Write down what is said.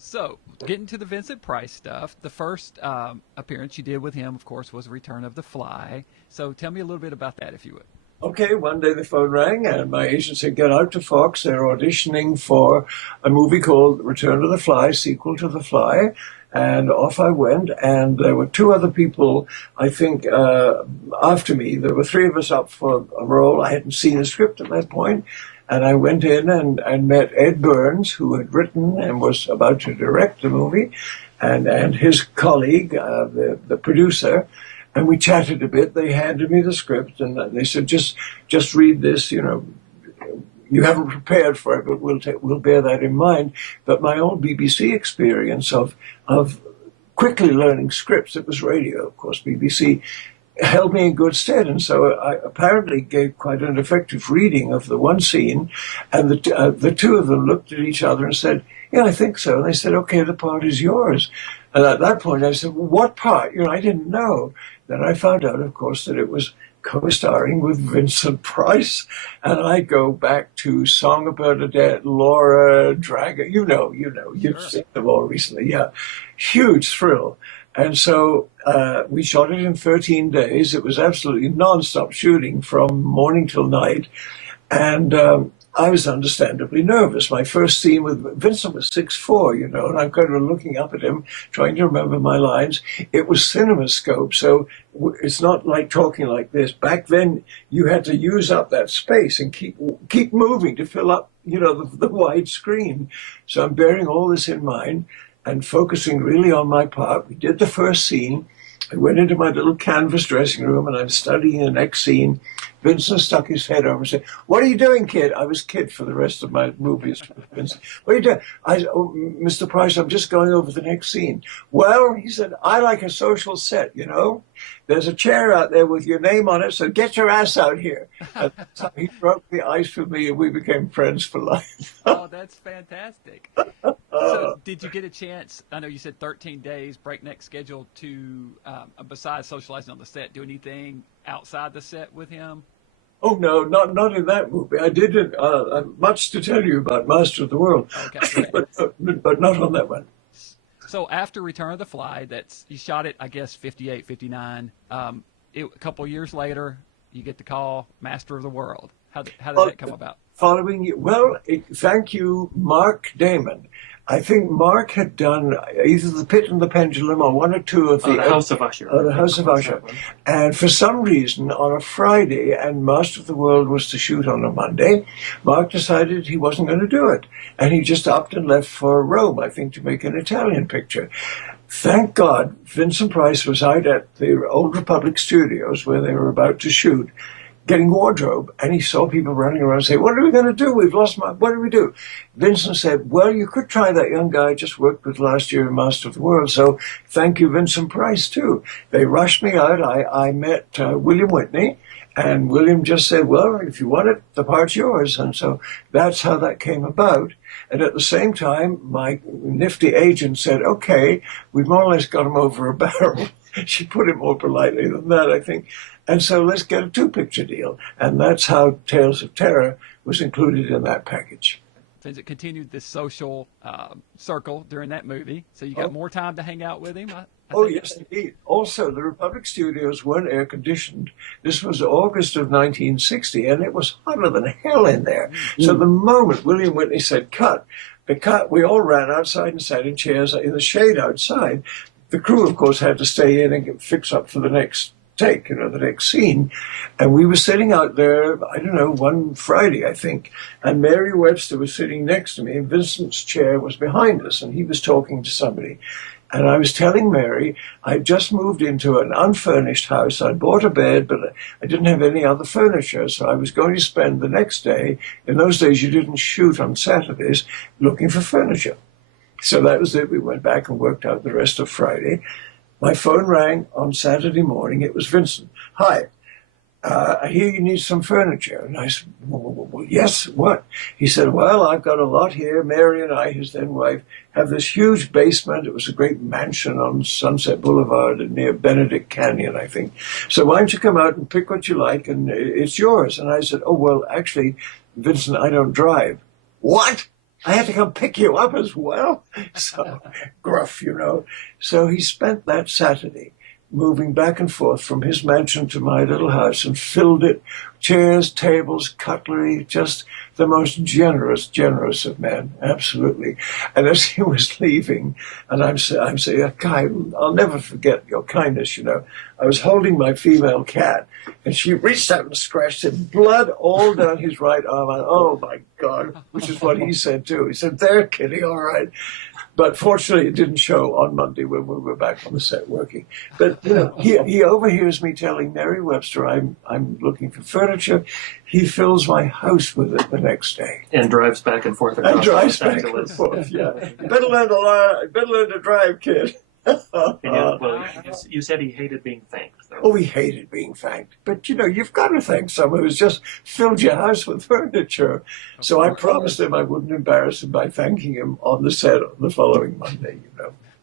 So, getting to the Vincent Price stuff, the first appearance you did with him, of course, was Return of the Fly. So, tell me a little bit about that, if you would. Okay, one day the phone rang and my agent said, get out to Fox. They're auditioning for a movie called Return of the Fly, sequel to The Fly. And off I went. And there were two other people, I think, after me. There were three of us up for a role. I hadn't seen a script at that point. And I went in and met Ed Burns, who had written and was about to direct the movie, and his colleague, the producer. And we chatted a bit. They handed me the script, and they said, just read this. You know, you haven't prepared for it, but we'll bear that in mind. But my old BBC experience of quickly learning scripts, it was radio, of course, BBC, held me in good stead. And so I apparently gave quite an effective reading of the one scene, and the two of them looked at each other and said, yeah, I think so. And they said, okay, the part is yours. And at that point I said, well, what part? You know, I didn't know. Then I found out, of course, that it was co-starring with Vincent Price. And I go back to Song of Bernadette, Laura, Dragon, you've Sure. seen them all recently. Yeah, huge thrill. And so we shot it in 13 days. It was absolutely non-stop shooting from morning till night. And I was understandably nervous. My first scene with Vincent was 6'4", and I'm kind of looking up at him, trying to remember my lines. It was CinemaScope, so it's not like talking like this. Back then, you had to use up that space and keep moving to fill up, the wide screen. So I'm bearing all this in mind and focusing really on my part. We did the first scene. I went into my little canvas dressing room and I'm studying the next scene. Vincent stuck his head over and said, what are you doing, kid? I was kid for the rest of my movies. Vincent, what are you doing? I said, oh, Mr. Price, I'm just going over the next scene. Well, he said, I like a social set, There's a chair out there with your name on it, so get your ass out here. And so he broke the ice with me and we became friends for life. Oh, that's fantastic. So, did you get a chance? I know you said 13 days, breakneck schedule, to, besides socializing on the set, do anything outside the set with him? Oh no, not in that movie. I did it, much to tell you about Master of the World, Okay. but not on that one. So after Return of the Fly, you shot it, I guess, 58, 59. A couple years later, you get the call, Master of the World. How did that come about? Following you, well, thank you, Mark Damon. I think Mark had done either The Pit and the Pendulum or one or two of The House of Usher. The House of Usher. And for some reason, on a Friday, and Master of the World was to shoot on a Monday, Mark decided he wasn't going to do it. And he just upped and left for Rome, I think, to make an Italian picture. Thank God, Vincent Price was out at the Old Republic Studios where they were about to shoot, getting wardrobe, and he saw people running around saying, what are we going to do? We've lost what do we do? Vincent said, well, you could try that young guy I just worked with last year in Master of the World, so thank you, Vincent Price, too. They rushed me out. I met William Whitney, and William just said, well, if you want it, the part's yours. And so that's how that came about. And at the same time, my nifty agent said, okay, we've more or less got him over a barrel. She put it more politely than that, I think. And so let's get a two-picture deal. And that's how Tales of Terror was included in that package. Since it continued this social circle during that movie, so you got more time to hang out with him. I Oh, think yes, indeed. Also, the Republic Studios weren't air-conditioned. This was August of 1960, and it was hotter than hell in there. So the moment William Whitney said, cut, we all ran outside and sat in chairs in the shade outside. The crew, of course, had to stay in and fix up for the next take, the next scene. And we were sitting out there, I don't know, one Friday, I think, and Mary Webster was sitting next to me, and Vincent's chair was behind us, and he was talking to somebody. And I was telling Mary, I'd just moved into an unfurnished house. I'd bought a bed, but I didn't have any other furniture. So I was going to spend the next day, in those days you didn't shoot on Saturdays, looking for furniture. So that was it. We went back and worked out the rest of Friday. My phone rang on Saturday morning. It was Vincent. Hi, I hear you need some furniture. And I said, well, yes, what? He said, well, I've got a lot here. Mary and I, his then wife, have this huge basement. It was a great mansion on Sunset Boulevard near Benedict Canyon, I think. So why don't you come out and pick what you like, and it's yours. And I said, oh, well, actually, Vincent, I don't drive. What? I had to come pick you up as well. So gruff, you know. So he spent that Saturday moving back and forth from his mansion to my little house and filled it, chairs, tables, cutlery, just the most generous of men, absolutely. And as he was leaving, and I'm saying, Guy, I'll never forget your kindness, you know. I was holding my female cat, and she reached out and scratched him, blood all down his right arm. And, oh, my God, which is what he said, too. He said, there, kitty, all right. But fortunately, it didn't show on Monday when we were back on the set working. But you know, he overhears me telling Mary Webster I'm looking for furniture. He fills my house with it the next day and drives back and forth across and drives Los back Angeles. and forth. Yeah, better learn to drive, kid. You said he hated being thanked. Though. Oh, he hated being thanked. But, you know, you've got to thank someone who's just filled your house with furniture. So I promised him I wouldn't embarrass him by thanking him on the set on the following Monday, you know.